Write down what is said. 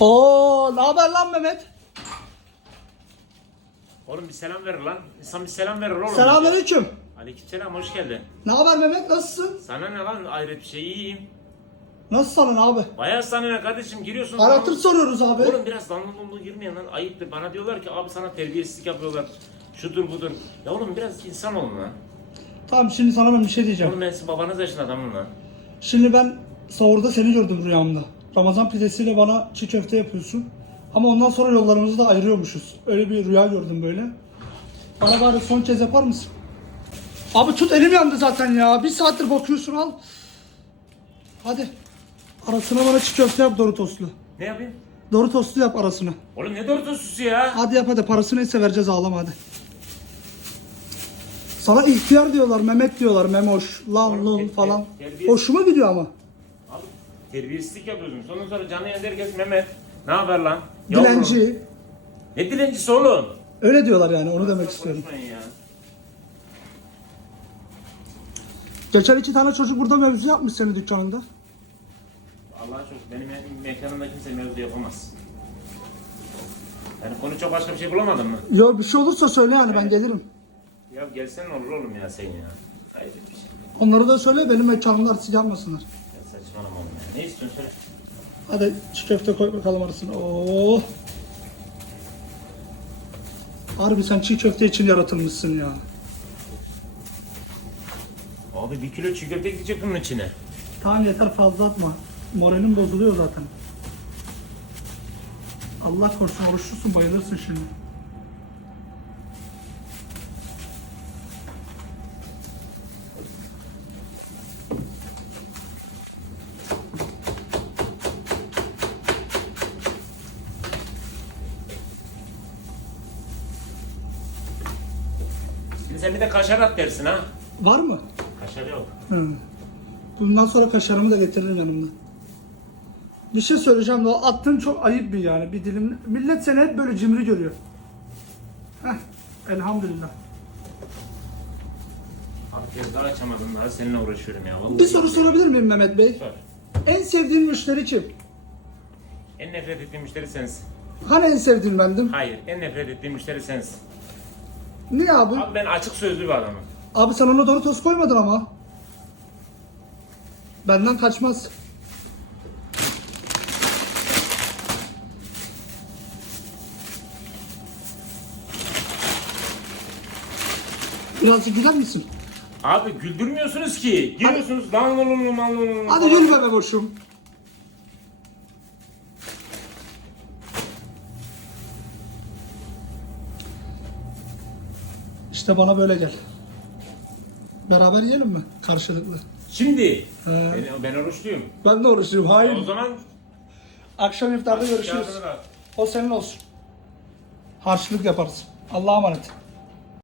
Oo, ne haber lan Mehmet? Oğlum bir selam ver lan. İnsan bir selam verir oğlum. Selamünaleyküm. Aleykümselam hoş geldin. Ne haber Mehmet? Nasılsın? Sana ne lan ayrı bir şey iyiyim. Nasıl sana abi? Bayağı sana ne kardeşim giriyorsun. Aratır soruyoruz abi. Oğlum biraz damla damla girmeyin lan ayıptır. Bana diyorlar ki abi sana terbiyesizlik yapıyorlar. Şudur budur. Ya oğlum biraz insan olun lan. Tamam şimdi sana ben bir şey diyeceğim. Oğlum ben sizin babanız yaşında adamım lan. Şimdi ben sahurda seni gördüm rüyamda. Ramazan pidesiyle bana çiğ köfte yapıyorsun. Ama ondan sonra yollarımızı da ayırıyormuşuz. Öyle bir rüya gördüm böyle. Bana bari son kez yapar mısın? Abi tut elim yandı zaten ya. Bir saattir bakıyorsun al. Hadi. Arasına bana çiğ köfte yap Doritos'lu. Ne yapayım? Doritos'lu yap arasına. Oğlum ne dörtüsüsü ya? Hadi yap hadi parasını neyse vereceğiz ağlama hadi. Sana ihtiyar diyorlar, Mehmet diyorlar, Memoş, lan Oğlum, lun falan. terbiyesiz- Hoşuma gidiyor ama. Terbiyesizlik yapıyorsun. Sonra sonra canlı yayında herkes Mehmet. Ne haber lan? Yavrum. Dilenci. Ne dilencisi oğlum? Öyle diyorlar yani onu demek istiyorum. Konuşmayın ya. Geçen iki tane çocuk burada mevzu yapmış senin dükkanında. Allah'a çok benim me- mekanımda kimse mevzu yapamaz. Yani konu çok başka bir şey bulamadın mı? Yo bir şey olursa söyle yani ben gelirim. Ya gelsen olur oğlum ya sen ya. Haydi bir şey. Onları da söyle benim mekanımda artistik yapmasınlar. Ya saçmalama oğlum ya. Ne istiyorsun söyle. Hadi çiğ köfte koy bakalım arasına. Oo. Harbi sen çiğ köfte için yaratılmışsın ya. Abi bir kilo çiğ köfte gidecek bunun içine. Tamam yeter fazla atma. Moralim bozuluyor zaten. Allah korusun oruçlusun bayılırsın şimdi. Şimdi sen bir de kaşar at dersin ha. Var mı? Kaşar yok. Hı. Bundan sonra kaşarımı da getiririm yanımda. Bir şey söyleyeceğim de o attığın çok ayıp bir yani bir dilim. Millet seni hep böyle cimri görüyor. Heh, elhamdülillah. Abi tezgah açamadım daha seninle uğraşıyorum ya. Vallahi Bir soru sorabilir miyim Mehmet Bey? Sor. En sevdiğin müşteri kim? En nefret ettiğim müşteri sensin. Hani en sevdiğin bendim? Hayır, en nefret ettiğim müşteri sensin. Niye abi? Abi ben açık sözlü bir adamım. Abi sen ona Doritos koymadın ama. Benden kaçmaz. Birazcık gider misin? Abi güldürmüyorsunuz ki. Giriyorsunuz lan lan lan lan lan. Hadi yürü be boşum. İşte bana böyle gel. Beraber yiyelim mi? Karşılıklı. Şimdi He. ben, ben oruçluyum. Ben de oruçluyum. Hayır. O zaman Akşam iftarda görüşürüz. O senin olsun. Harçlık yaparız. Allah'a emanet.